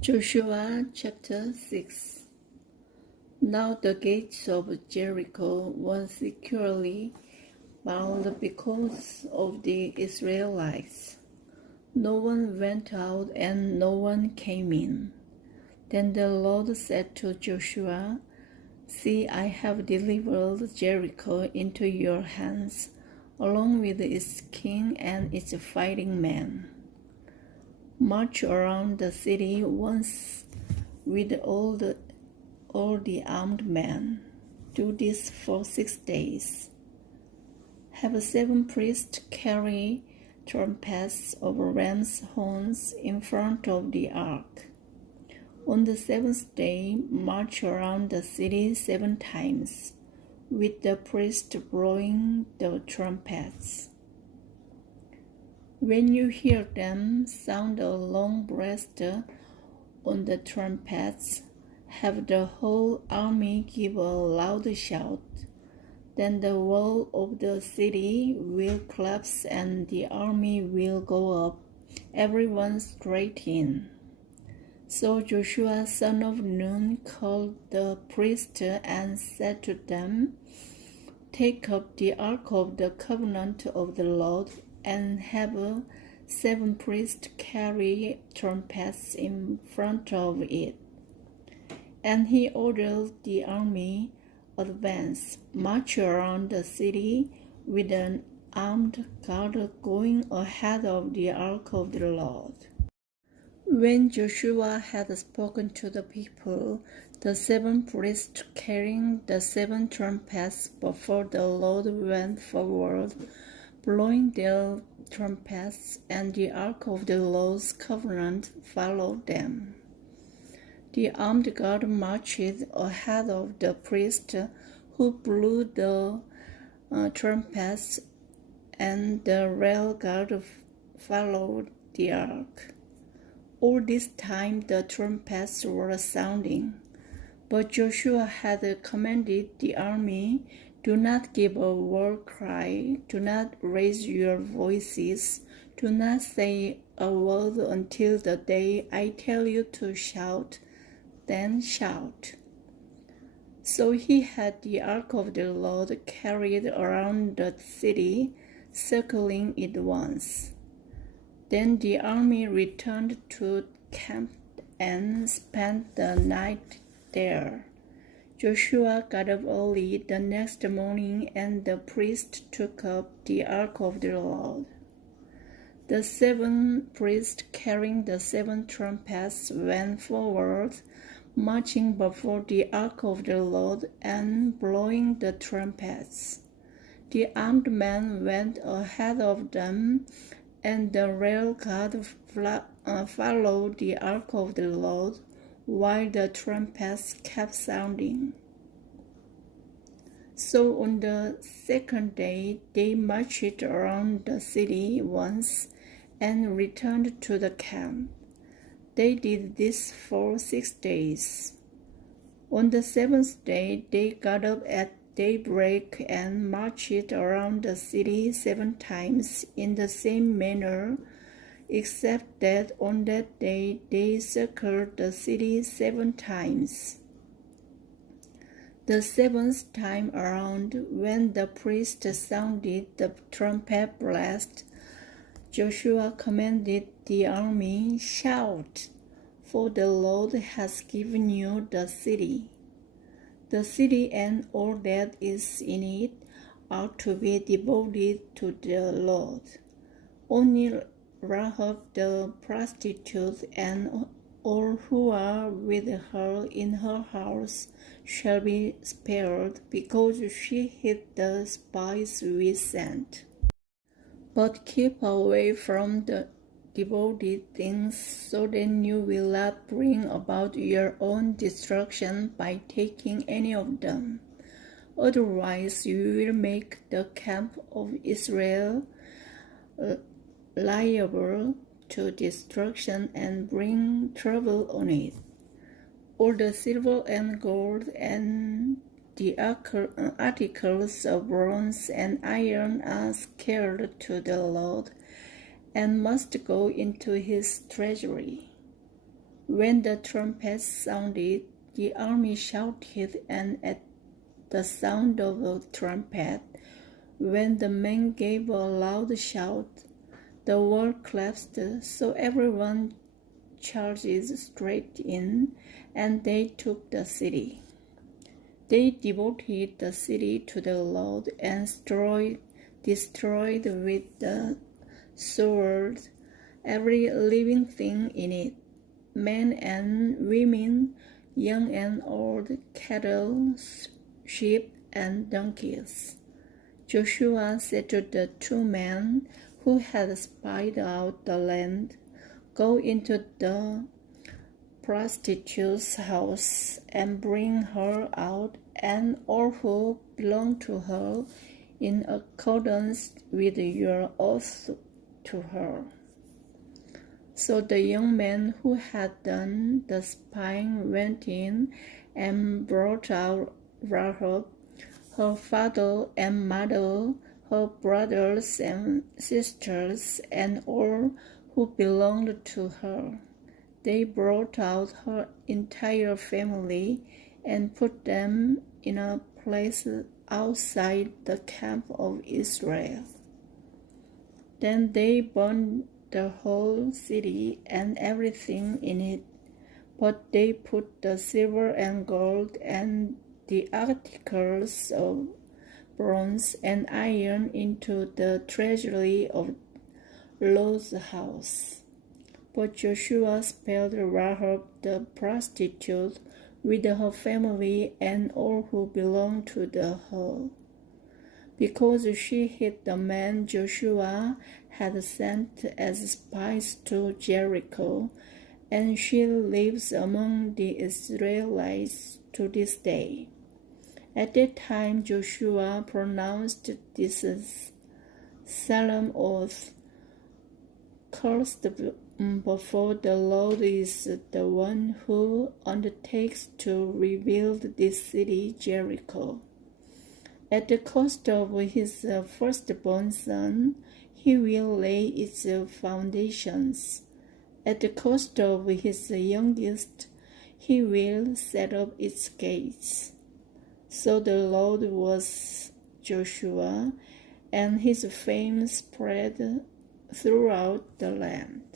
Joshua chapter 6. Now the gates of Jericho were securely bound because of the Israelites. No one went out and no one came in. Then the Lord said to Joshua, "See, I have delivered Jericho into your hands, along with its king and its fighting men. March around the city once with all the armed men. Do this for 6 days. Have 7 priests carry trumpets of ram's horns in front of the ark. On the 7th day, march around the city 7 times, with the priest blowing the trumpets. When you hear them sound a long blast on the trumpets, have the whole army give a loud shout. Then the wall of the city will collapse and the army will go up, everyone straight in." So Joshua son of Nun called the priests and said to them, "Take up the ark of the covenant of the Lord and have 7 priests carry trumpets in front of it." And he ordered the army, "Advance, march around the city with an armed guard going ahead of the ark of the Lord." When Joshua had spoken to the people, the 7 priests carrying the 7 trumpets before the Lord went forward, blowing their trumpets, and the ark of the Lord's covenant followed them. The armed guard marched ahead of the priest who blew the trumpets, and the rear guard followed the ark. All this time the trumpets were sounding, but Joshua had commanded the army, "Do not give a war cry, do not raise your voices, do not say a word until the day I tell you to shout, then shout." So he had the ark of the Lord carried around the city, circling it once. Then the army returned to camp and spent the night there. Joshua got up early the next morning, and the priest took up the ark of the Lord. The 7 priests carrying the 7 trumpets went forward, marching before the ark of the Lord and blowing the trumpets. The armed men went ahead of them, and the rear guard followed the ark of the Lord while the trumpets kept sounding. So on the 2nd day, they marched around the city once and returned to the camp. They did this for 6 days. On the 7th day, they got up at daybreak and marched around the city 7 times in the same manner, except that on that day they circled the city 7 times. The 7th time around, when the priest sounded the trumpet blast, Joshua commanded the army, "Shout, for the Lord has given you the city. The city and all that is in it are to be devoted to the Lord. Only Rahab the prostitute and all who are with her in her house shall be spared, because she hid the spies we sent. But keep away from the devoted things, so that you will not bring about your own destruction by taking any of them. Otherwise you will make the camp of Israel liable to destruction and bring trouble on it. All the silver and gold and the articles of bronze and iron are sacred to the Lord, and must go into his treasury. When the trumpets sounded, the army shouted, and at the sound of a trumpet, when the men gave a loud shout, the wall collapsed, so everyone charged straight in, and they took the city. They devoted the city to the Lord and destroyed with the sword every living thing in it, men and women, young and old, cattle, sheep, and donkeys. Joshua said to the two men who had spied out the land, "Go into the prostitute's house and bring her out and all who belong to her in accordance with your oath to her." So the young men who had done the spying went in and brought out Rahab, her father and mother, her brothers and sisters, and all who belonged to her. They brought out her entire family and put them in a place outside the camp of Israel. Then they burned the whole city and everything in it, but they put the silver and gold and the articles of bronze and iron into the treasury of Lord's house. But Joshua spared Rahab the prostitute with her family and all who belonged to her, because she hid the men Joshua had sent as spies to Jericho, and she lives among the Israelites to this day. At that time Joshua pronounced this solemn oath, "Cursed before the Lord is the one who undertakes to rebuild this city Jericho. At the cost of his firstborn son, he will lay its foundations. At the cost of his youngest, he will set up its gates." So the Lord was Joshua, and his fame spread throughout the land.